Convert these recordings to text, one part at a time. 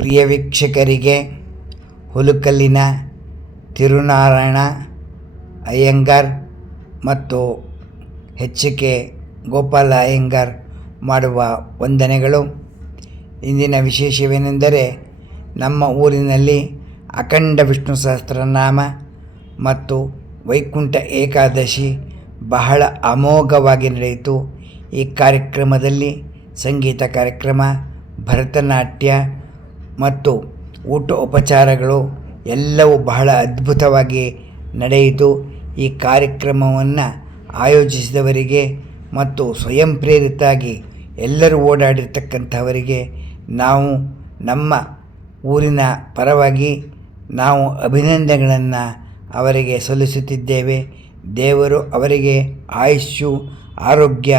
ಪ್ರಿಯ ವೀಕ್ಷಕರಿಗೆ ಹುಲಕಲ್ಲಿನ ತಿರುನಾರಾಯಣ ಅಯ್ಯಂಗಾರ್ ಮತ್ತು ಕೆ ಗೋಪಾಲ ಅಯ್ಯಂಗಾರ್ ಮಾಡುವ ವಂದನೆಗಳು. ಇಂದಿನ ವಿಶೇಷವೇನೆಂದರೆ, ನಮ್ಮ ಊರಿನಲ್ಲಿ ಅಖಂಡ ವಿಷ್ಣು ಸಹಸ್ರನಾಮ ಮತ್ತು ವೈಕುಂಠ ಏಕಾದಶಿ ಬಹಳ ಅಮೋಘವಾಗಿ ನಡೆಯಿತು. ಈ ಕಾರ್ಯಕ್ರಮದಲ್ಲಿ ಸಂಗೀತ ಕಾರ್ಯಕ್ರಮ, ಭರತನಾಟ್ಯ ಮತ್ತು ಊಟ ಉಪಚಾರಗಳು ಎಲ್ಲವೂ ಬಹಳ ಅದ್ಭುತವಾಗಿ ನಡೆಯಿತು. ಈ ಕಾರ್ಯಕ್ರಮವನ್ನು ಆಯೋಜಿಸಿದವರಿಗೆ ಮತ್ತು ಸ್ವಯಂ ಪ್ರೇರಿತಾಗಿ ಎಲ್ಲರೂ ಓಡಾಡಿರ್ತಕ್ಕಂಥವರಿಗೆ ನಾವು ನಮ್ಮ ಊರಿನ ಪರವಾಗಿ ನಾವು ಅಭಿನಂದನೆಗಳನ್ನು ಅವರಿಗೆ ಸಲ್ಲಿಸುತ್ತಿದ್ದೇವೆ. ದೇವರು ಅವರಿಗೆ ಆಯುಷ್ಯು ಆರೋಗ್ಯ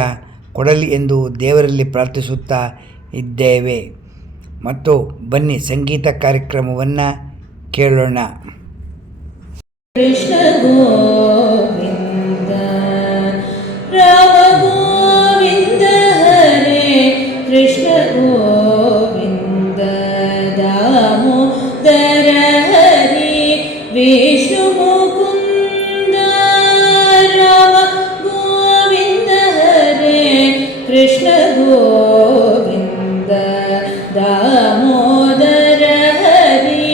ಕೊಡಲಿ ಎಂದು ದೇವರಲ್ಲಿ ಪ್ರಾರ್ಥಿಸುತ್ತಾ ಇದ್ದೇವೆ. ಮತ್ತು ಬನ್ನಿ ಸಂಗೀತ ಕಾರ್ಯಕ್ರಮವನ್ನು ಕೇಳೋಣ. ಕೃಷ್ಣ ಗೋವಿಂದ ರಾಮ ಗೋವಿಂದ ಹರೇ, ಕೃಷ್ಣ ಗೋವಿಂದ ದಾಮೋದರ ಹರಿ, ವಿಷ್ಣು ಮುಕುಂದ ರಾಮ ಗೋವಿಂದ ಹರೇ, ಕೃಷ್ಣ ಗೋವಿಂದ ದಾಮೋದರ ಹರಿ,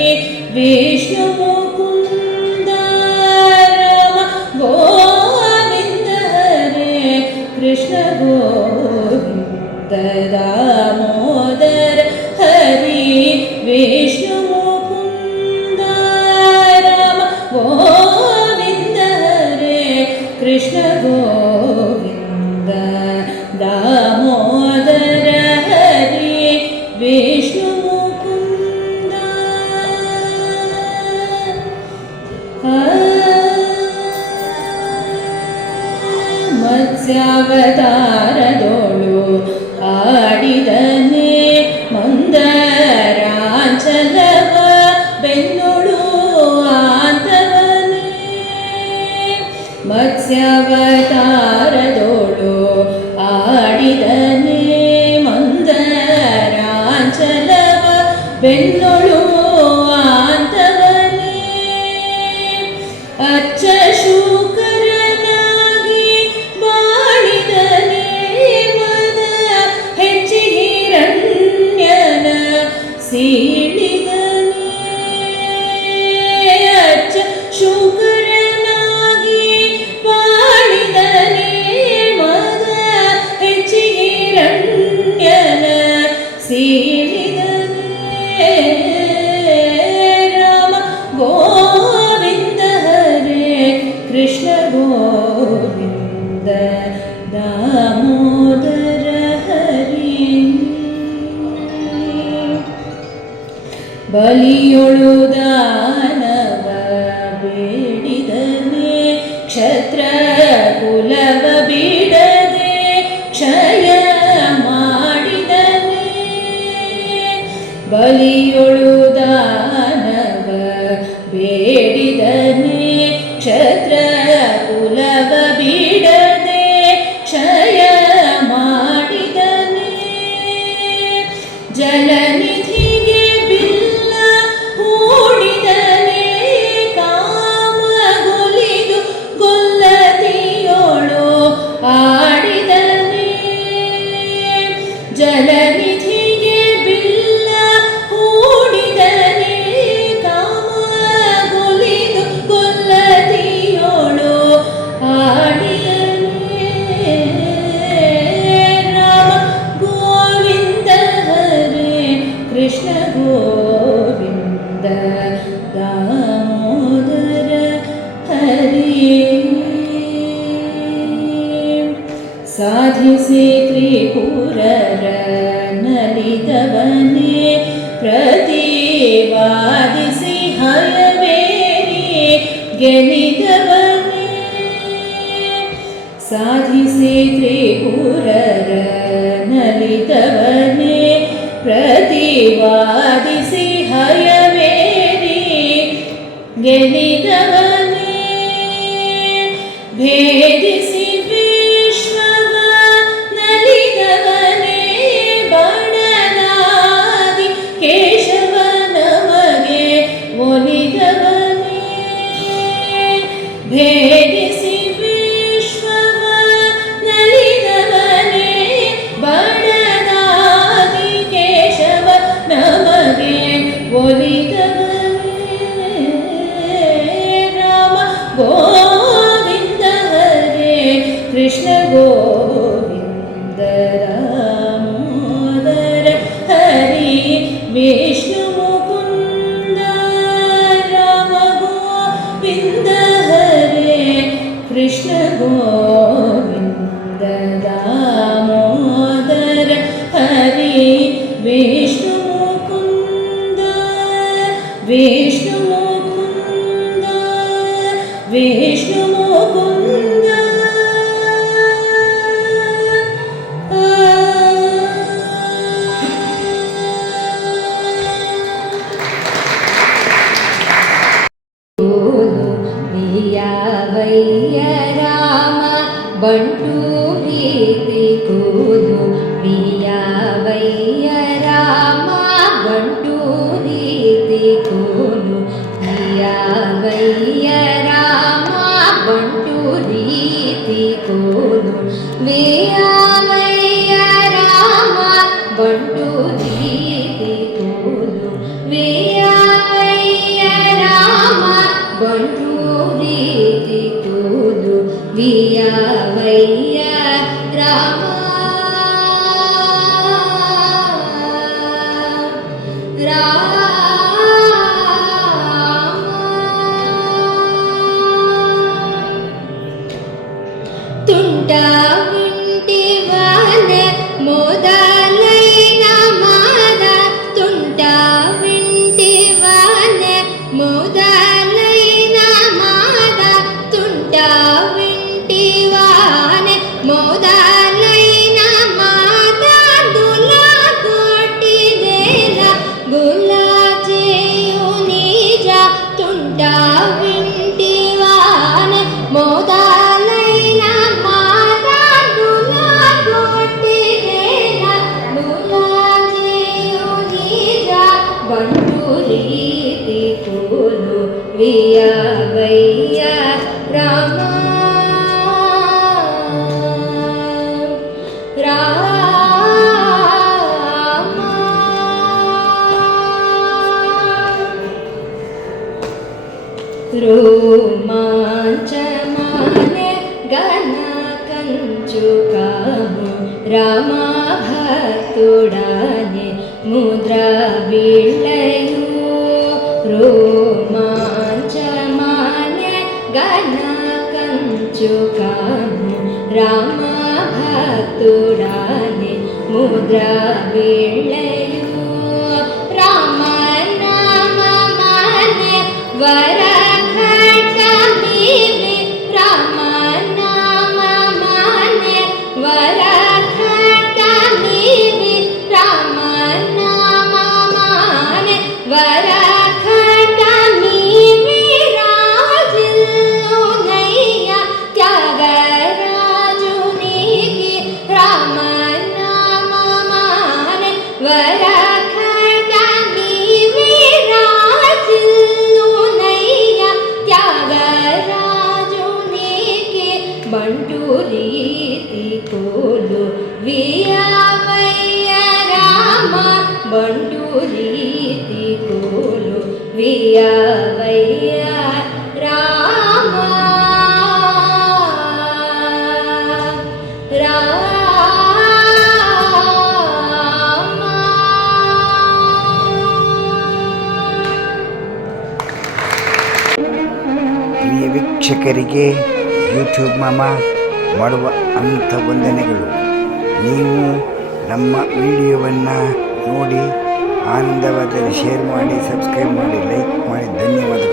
ವಿಷ್ಣು ಮುಕುಂದ ರಾಮ ಗೋವಿಂದ ಹರೇ, ಕೃಷ್ಣ ಗೋವಿಂದ ದಾಮೋದರ ಹರಿ, ವಿಷ್ಣು ಮುಕುಂದ ರಾಮ ಗೋವಿಂದ ಹರೇ, ಕೃಷ್ಣ ಗೋವಿಂದ ದಾಮೋದರ ಹರಿ, ವಿಷ್ಣು ಮುಕುಂದ. ಮತ್ಸ್ಯಾವತಾರದೋಳು ಆಡಿದನೆ ಮಂದರಾಂಚಲವ ಬೆನ್ನೋಳು ಆತವನೇ, ಮತ್ಸ್ಯಾವತಾರದೋಳು ಆಡಿದನೆ ಮಂದರಾಂಚಲವ ಬೆನ್ನೋಳು ಆತವನೇ, ಅಚ್ಚ ಶೂಕರನಾಗಿ ಬಾಳಿದನೆ ಮದ ಹೆಚ್ಚಿ ಹಿರಣ್ಯನ ಸೀಳಿದನೆ, ಅಚ್ಚ ಶೂಕರನಾಗಿ ಬಾಳಿದನೆ ಮದ ಹೆಚ್ಚಿ ಹಿರಣ್ಯನ ಸೀಳಿದನೆ, ರಾಮ ಗೋವಿಂದ ಹರೇ, ಕೃಷ್ಣ ಗೋವಿಂದ ದಾಮೋದರ ಹರಿ, ಬಲಿಯೊಳು ದಾನವ ಬೇಡಿದನೆ ಕ್ಷತ್ರ ಕುಲವ ಬಿಡದೆ ಕ್ಷಯ ಮಾಡಿದನೆ, ಬಲಿಯೊಳು ದಾನವ ಬೇಡಿದನೆ ಕ್ಷತ್ರ ಕುಲವ ಬಿಡದೆ ಕ್ಷಯ ಮಾಡಿದನೆ, ಜಲನಿಧಿಗೆ ಬಿಲ್ಲ ಹೂಡಿದನೆ ಕಾಮಗೊಲಿದು ಗೊಲ್ಲದಿಯೋಳು ಆಡಿದನೆ, ಜಲನಿಧಿಗೆ ಬಿಲ್ಲ ಹೂಡಿದನೆ ಕಾಮಗೊಲಿದು ಗೊಲ್ಲದಿಯೋಳು ಆಡಿದನೆ, ರಾಮ ಗೋವಿಂದ ಹರೇ, ಕೃಷ್ಣ ಗೋವಿಂದ ದಾಮೋದರ ಹರಿ, ಸಾಧಿಸಿ ತ್ರಿಪುರರ ನಲಿದವನೇ ಪ್ರತಿವಾದಿಸಿ ಹಯವೇರಿ ಗೆಲಿದವನೇ, ಸಾಧಿಸಿ ತ್ರಿಪುರರ ನಲಿದವನೇ ಪ್ರತಿವಾದಿಸಿ ಹಯವೇರಿ ಗೆಲಿದವನೇ, ಭೇದಿಸಿ ವಿಶ್ವವ ನಲಿದವನೇ ಬಡನಾದಿ ಕೇಶವ विष्णु मुकुन्द विष्णु मुकुन्द वैय राम बंटू रीति कूदु विया वैय राम बंटू रीति कूदु विया वैय राम बंटू रीति कूदु विया वैय राम बंटू रीति कूदु विया वैय राम बंटू रीति कूदु विया वैय राम ತುಂಟ ವಿಂಟಿವನ ಮೊದಲೈನ ಮಾದ ತುಂಟ ವಿಂಟಿವನ ಮೊದಲೈನ ಮಾದ ತುಂಟ ವಿಂಟಿವನ ಮೊದಲೈನ ಮಾದ ದುಲ ಕೊಟ್ಟಿದೇನ ಗುಲಾಜೆಯು ನಿಜ ತುಂಟ ವಿಂಟಿವನ ಮೊದಲೈನ ಮಾದ ದುಲ ಕೊಟ್ಟಿದೇನ ಗುಲಾಜೆಯು ನಿಜ ಬಂಟು ರೀತಿ ಕೂಲು ವಿಯ ವೈಯ ರಾಮ रोमांचमाने गण कंचुकामु राम भक्तुडाने मुद्रा बीळयु रोमांचमाने गण कंचुकामु राम भक्तुडाने मुद्रा बीळयु राम नाम माने वर ಬಂಟು ರೀತಿ ಕೋಲು ವಿಯ ವೈಯ ರಾಮ ಬಂಟು ರೀತಿ ಕೋಲು ವಿಯ ವೈಯ ರಾಮ ಪ್ರಿಯ ವೀಕ್ಷಕರಿಗೆ ಯೂಟ್ಯೂಬ್ ಮಾಮ ಮಾಡುವ ಅಂಥ ವಂದನೆಗಳು. ನೀವು ನಮ್ಮ ವಿಡಿಯೋವನ್ನು ನೋಡಿ ಆನಂದವಾದರೆ ಶೇರ್ ಮಾಡಿ, ಸಬ್ಸ್ಕ್ರೈಬ್ ಮಾಡಿ, ಲೈಕ್ ಮಾಡಿ. ಧನ್ಯವಾದಗಳು.